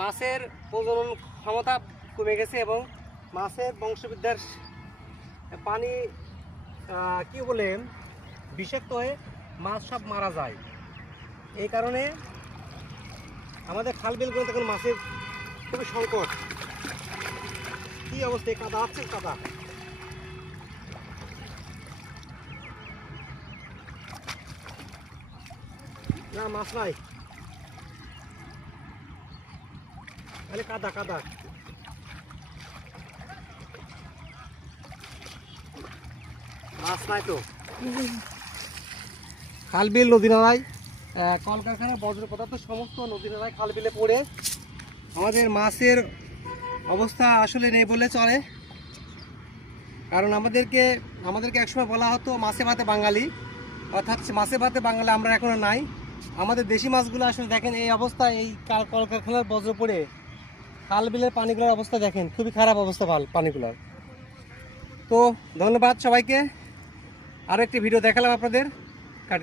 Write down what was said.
মাছের প্রজনন ক্ষমতা কমে গেছে এবং মাছের বংশবৃদ্ধির পানি কি বলে বিষাক্ত হয়ে মাছ সব মারা যায়। এই কারণে আমাদের খাল বিলগুলো তখন মাছের খুবই সংকট। কি অবস্থা, কাদা আছে, কাদা না, মাছ নাই, তাহলে কাদা কাদা মাছ নাই তো। খাল বিল নদী নালায় কলকারখানার বর্জ্য পদার্থ সমস্ত নদী নালায় খাল বিলে পড়ে আমাদের মাছের অবস্থা আসলে নেই বলে চলে। কারণ আমাদেরকে একসময় বলা হতো মাছে ভাতে বাঙালি, অর্থাৎ মাছে ভাতে বাঙালি আমরা এখনো নাই। আমাদের দেশি মাছগুলো আসলে দেখেন এই অবস্থা, এই কলকারখানার বজ্র পড়ে খাল বিলের পানিগুলোর অবস্থা দেখেন, খুবই খারাপ অবস্থা পানিগুলোর। তো ধন্যবাদ সবাইকে, আরও একটি ভিডিও দেখালাম আপনাদের।